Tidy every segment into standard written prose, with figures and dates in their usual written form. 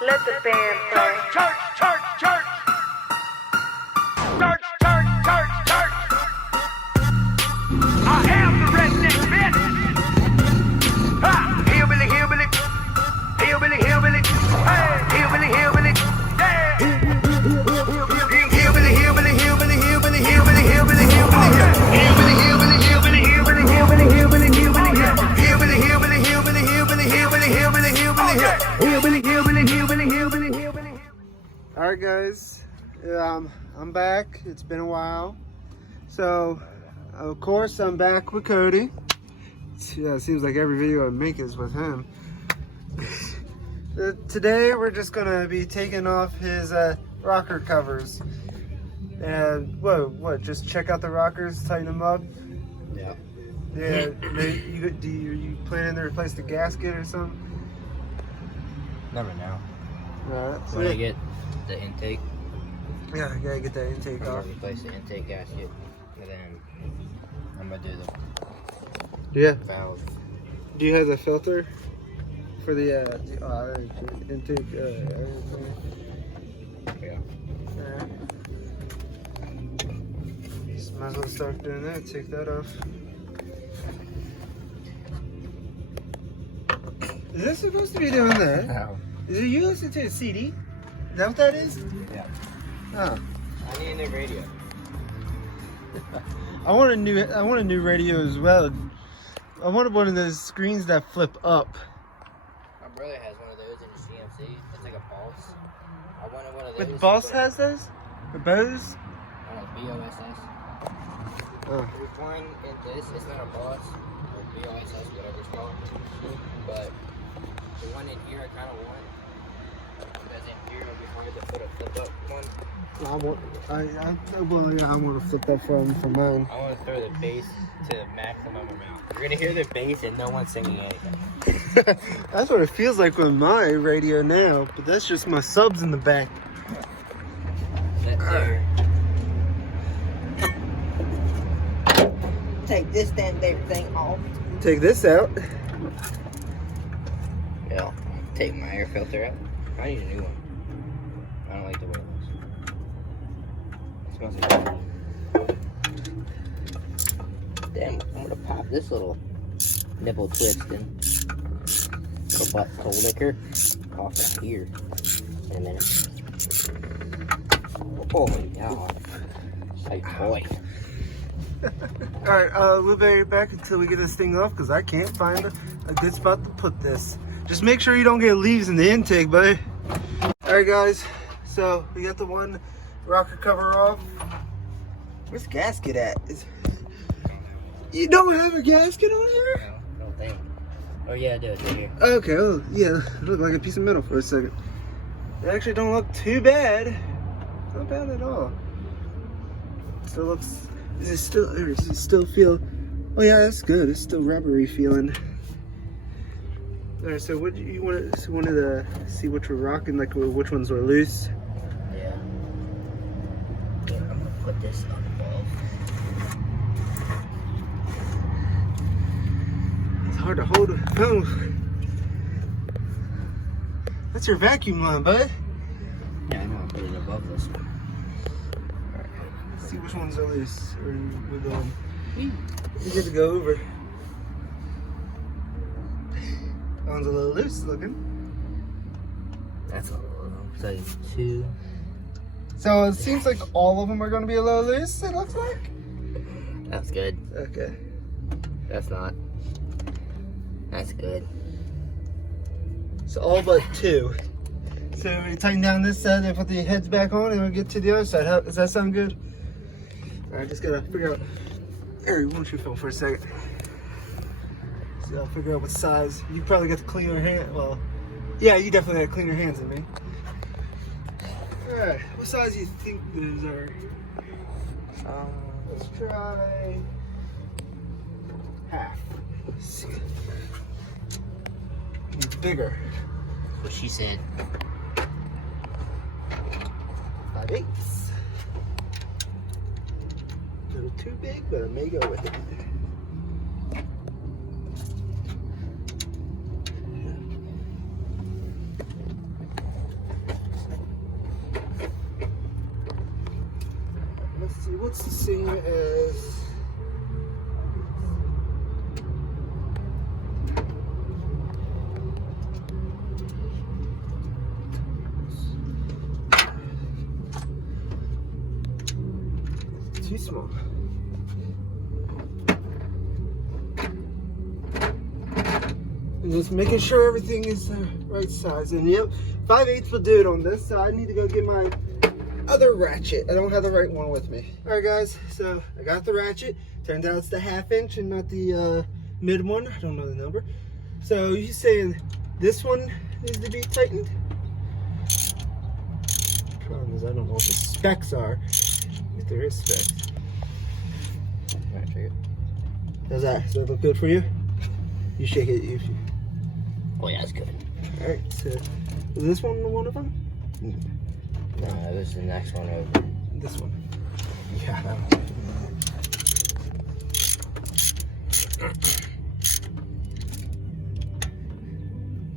Let the band play. Church, church, church. Church, church, church, church. I am the redneck bitch. Ha! Hillbilly, hillbilly. Hillbilly, hillbilly. Hey! Hillbilly, hillbilly. Yeah! Hillbilly, hillbilly, hillbilly, hillbilly, hillbilly, hillbilly, hillbilly. Hillbilly, hillbilly, hillbilly, hillbilly, hillbilly, hillbilly, hillbilly. Hillbilly, hillbilly, hillbilly, hillbilly, hillbilly, hillbilly, hillbilly. Hillbilly, hillbilly, hillbilly, hillbilly, hillbilly. All right, guys, I'm back. It's been a while. So, of course, I'm back with Cody. Yeah, it seems like every video I make is with him. Today, we're just gonna be taking off his rocker covers. And what? Just check out the rockers, tighten them up. Yeah. Yeah. You planning to replace the gasket or something? Never know. All right. So I get the intake. Yeah, I gotta get that intake I'm off. gonna replace the intake gasket, and then I'm gonna do the Yeah. valve. Do you have the filter for the intake? Yeah. Alright. Just might as well start doing that. Take that off. Is this supposed to be doing that? No. Is it you listening to a CD? Is that what that is? Yeah. Oh. I need a new radio. I want a new radio as well. I wanted one of those screens that flip up. My brother has one of those in his GMC. It's like a Boss. I wanted one of those. But Boss has those? Or Bose? I don't know, BOSS. Oh. There's one in this. It's not a Boss or BOSS, whatever it's called. But the one in here, I kind of want. Because in here, it'll be hard to put a flip up one. I want to flip that for mine. I want to throw the bass to the maximum amount. You're gonna hear the bass and no one's singing anything. That's what it feels like with my radio now, but that's just my subs in the back. That there. Take this damn thing off. Take this out. Yeah. Take my air filter out. I need a new one. I don't like the way it looks. It smells like damn, I'm gonna pop this little nipple twisting. Little butt hole liquor off right here in a minute. Oh my god. Like toy. Alright, we'll be right back until we get this thing off because I can't find a good spot to put this. Just make sure you don't get leaves in the intake, buddy. Alright, guys, so we got the one rocker cover off. Where's the gasket at? You don't have a gasket on here? No thing. Oh yeah, I do. It's right here. Okay, well, yeah, it looked like a piece of metal for a second. It actually don't look too bad. Not bad at all. Still looks, does it still feel, oh yeah, that's good. It's still rubbery feeling. Alright, so what you wanted to see which we're rocking, like which ones were loose? Yeah. Yeah, I'm gonna put this on above. It's hard to hold. Oh. That's your vacuum line, bud. Yeah, I'm gonna put it above this one. Alright, let's see which ones are loose. Or we're going. We're good to go over. That one's a little loose looking. That's a little. So 2. So it seems like all of them are going to be a little loose, it looks like. That's good. Okay. That's not. That's good. So all but 2. So we tighten down this side and put the heads back on and we'll get to the other side. Does that sound good? Alright, just gotta figure out. Harry, why don't you film for a second? So I'll figure out what size. You probably got the cleaner hand. Well, yeah, you definitely got cleaner hands than me. Alright, what size do you think those are? Let's try half. Let's see. It's bigger. What she said. 5/8. A little too big, but I may go with it. what's the same as? Too small. And just making sure everything is the right size. And yep, 5/8 will do it on this side. I need to go get my other ratchet. I don't have the right one with me. All right, guys. So I got the ratchet. Turns out it's the 1/2 inch and not the mid one. I don't know the number. So you saying this one needs to be tightened? Problem is I don't know what the specs are. If there is specs. Does that look good for you? You shake it. Oh yeah, that's good. All right. So is this one of them? No, this is the next one over. This one. Yeah. That one.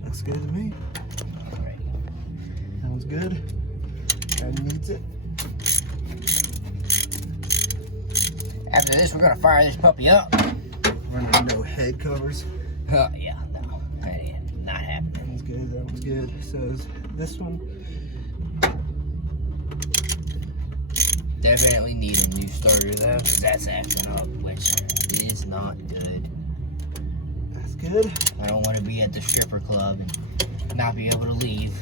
Looks good to me. Alright. That one's good. That needs it. After this, we're gonna fire this puppy up. Running no head covers. Yeah, no, that ain't not happening. That one's good. That one's good. So is this one. Definitely need a new starter though, because that's acting up, which is not good. That's good. I don't want to be at the stripper club and not be able to leave.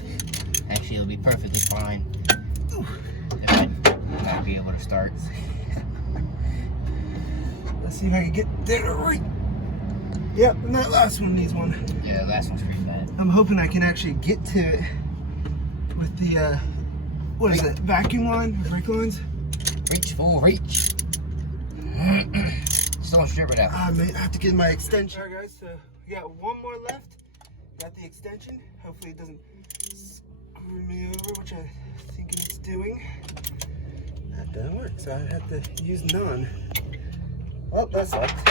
Actually, it'll be perfectly fine if I not be able to start. Let's see if I can get there right. Yep, and that last one needs one. Yeah, the last one's pretty bad. I'm hoping I can actually get to it with the, what is it, vacuum line, brake lines? Reach, full reach. Just don't strip it out. I may have to get my extension. Alright guys, so we got one more left. Got the extension. Hopefully it doesn't screw me over, which I think it's doing. That doesn't work, so I have to use none. Oh, that's sucked.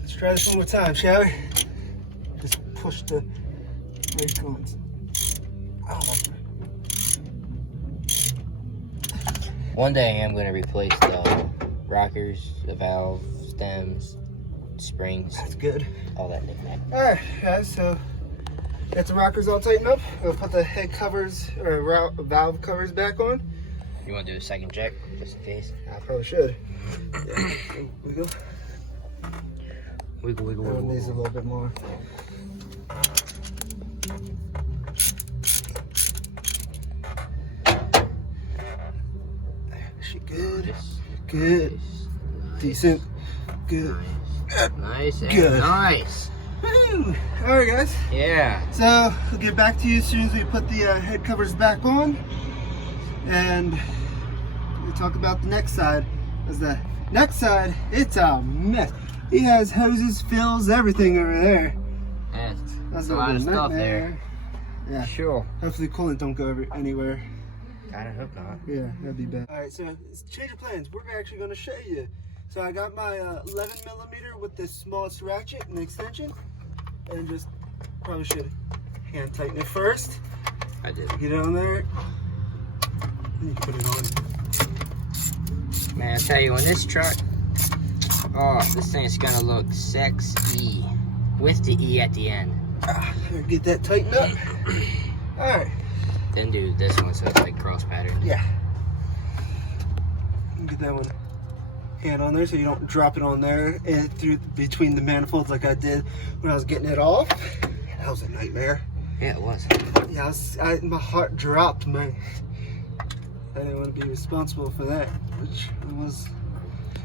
Let's try this one more time, shall we? Just push the brake lines. Oh. One day I'm going to replace the rockers, the valve, stems, springs, That's good. all that knick-knack. Alright guys, so got the rockers all tightened up. We'll put the head covers or valve covers back on. You want to do a second check, just in case? I probably should. Yeah. Wiggle. Wiggle, wiggle, That one needs a wiggle. little bit more. She good. Just Good. Decent. Good. nice and Good. nice. Woo! Alright guys. Yeah. So we'll get back to you as soon as we put the head covers back on. And we'll talk about the next side. As the next side, it's a mess. He has hoses, fills, everything over there. That's That's a lot of stuff there. Yeah. Sure. Hopefully coolant don't go anywhere. Kinda hope not. Yeah, that'd be bad. All right, so change of plans. We're actually going to show you. So I got my 11 millimeter with the smallest ratchet and extension, and just probably should hand tighten it first. I did. Get it on there. And you put it on. Man, I tell you, on this truck, oh, this thing's gonna look sexy with the E at the end. Get that tightened up. All right. Then do this one so it's like cross pattern. Yeah. Get that one hand on there so you don't drop it on there and through between the manifolds like I did when I was getting it off. That was a nightmare. Yeah, it was. Yeah, my heart dropped, man. I didn't want to be responsible for that, which was.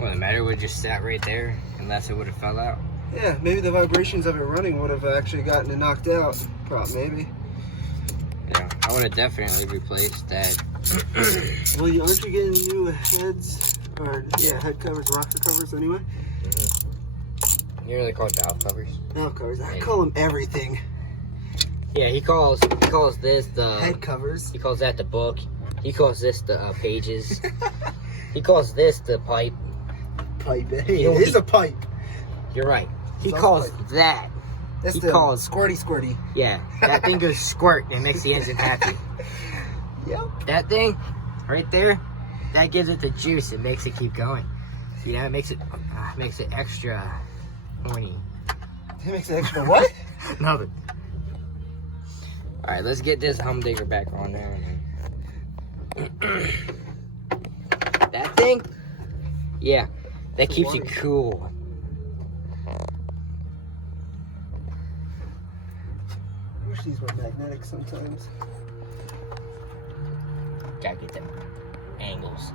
Well, the matter would just sat right there unless it would have fell out. Yeah, maybe the vibrations of it running would have actually gotten it knocked out. Maybe. Yeah, I would have definitely replaced that. Well, aren't you getting new heads or head covers, rocker covers anyway? You really call it valve covers? Valve covers. I Maybe. call them everything. Yeah, he calls this the Head covers. He calls that the book. He calls this the pages. He calls this the pipe. Pipe. Hey, You know, it is a pipe. You're right. He Some calls pipe. that. That's He the calls- squirty. Yeah, that thing goes squirt and makes the engine happy. Yep. That thing right there, that gives it the juice. It makes it keep going. You know, it makes it extra horny. It makes it extra what? Nothing. All right, let's get this humdinger back on there. That thing, yeah, that keeps you cool. I wish these were magnetic sometimes. Gotta get them angles.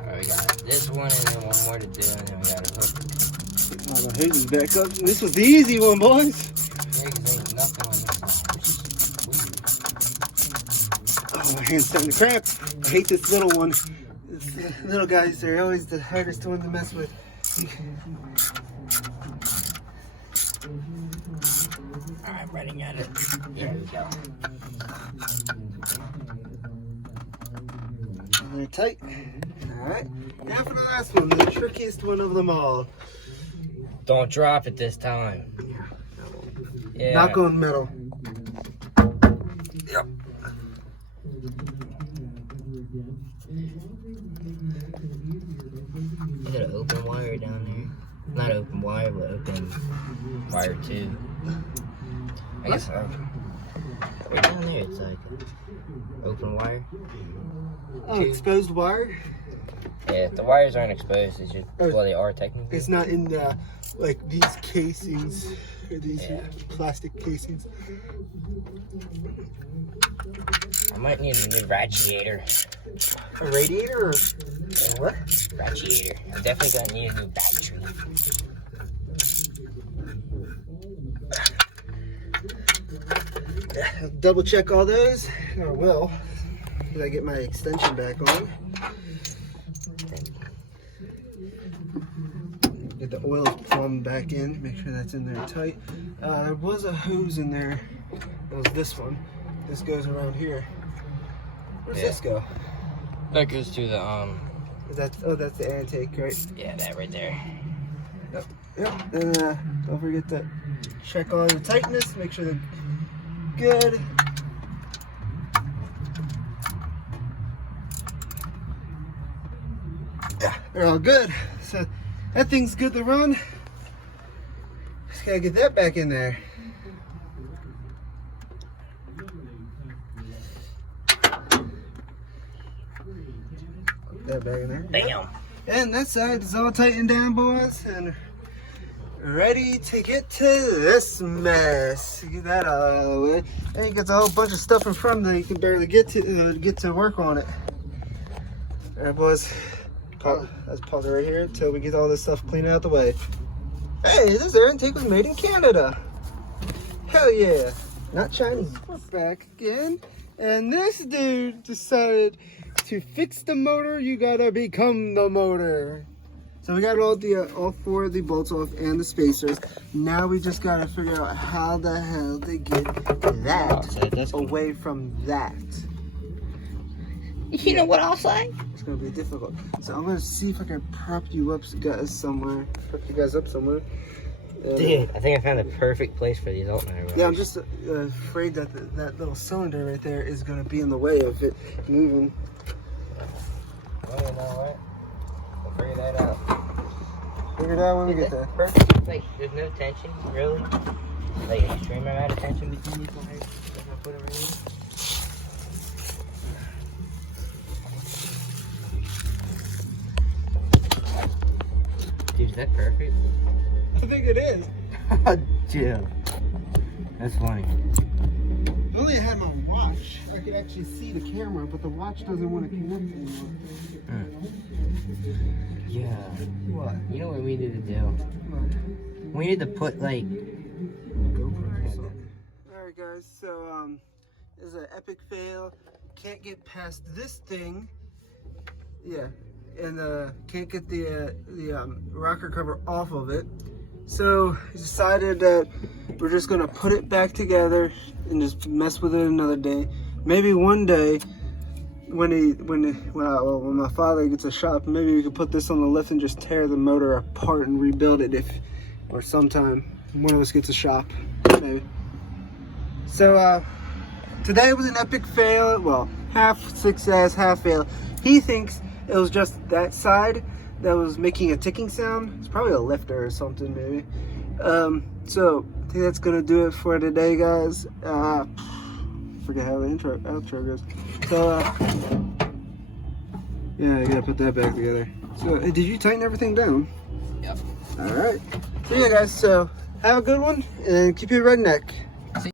Alright, we got this one and then one more to do, and then we gotta hook. Oh, the hoses back up. This was the easy one, boys. Ain't nothing on this side. Oh, my hand's starting to cramp. I hate this little one. This, little guys, they're always the hardest one to mess with. Alright, running at it. There we go. And they're tight. Alright. Now for the last one, the trickiest one of them all. Don't drop it this time. Yeah. Not going metal. Yep. Is it an open wire down there? Not open wire, but open wire too. I guess so. Right down there, it's like open wire. Oh, exposed wire? Yeah, the wires aren't exposed. It's just, well, they are technically. It's not in the, like, these casings, or these Yeah. plastic casings. I might need a new radiator. A radiator or what? Radiator. I'm definitely gonna need a new battery. Double check all those. I will. Did I get my extension back on? Get the oil plumb back in. Make sure that's in there tight. There was a hose in there. It was this one. This goes around here. Where's Yeah. this go? That goes to the Is that? Oh, that's the air intake, right? yeah, that right there. Yep. And don't forget to check all your tightness. Make sure they're good. Yeah, they're all good. So that thing's good to run. Just gotta get that back in there. Put that back in there. Bam. And that side is all tightened down, boys, and ready to get to this mess. Get that out of the way. And you get a whole bunch of stuff in front that you can barely get to work on it. All right, boys. Let's pause it right here until we get all this stuff cleaned out the way. Hey, this air intake was made in Canada. Hell yeah. Not Chinese. We're back again. And this dude decided to fix the motor, you gotta become the motor. So we got all four of the bolts off and the spacers. Now we just gotta figure out how the hell to get that away from that. You know what I'll say? It's gonna be difficult. So I'm gonna see if I can prop you up guys somewhere. Prop you guys up somewhere. And, Dude, I think I found the perfect place for these alternator. yeah, I'm just afraid that that little cylinder right there is gonna be in the way of it moving. Well, you know what? We'll figure that out. Figure it out when we get there. Perfect. Like, there's no tension, really. Like, an extreme amount of tension between these wires. If I put them in. Dude, is that perfect? I think it is. Dude. That's funny. If only I had my watch, I could actually see the camera, but the watch doesn't want to connect anymore. Yeah. What? You know what we need to do? We need to put, like... Alright guys, so this is an epic fail. Can't get past this thing. Yeah. And can't get the rocker cover off of it. So we decided that we're just gonna put it back together and just mess with it another day. Maybe one day when my father gets a shop, maybe we could put this on the lift and just tear the motor apart and rebuild it or sometime one of us gets a shop, maybe. So today was an epic fail. Well, half success, half fail. He thinks it was just that side that was making a ticking sound. It's probably a lifter or something, maybe. So I think that's gonna do it for today, guys. Forget how the outro goes. So yeah, I gotta put that back together. So did you tighten everything down? Yep. All right. So yeah, guys. So have a good one and keep your redneck.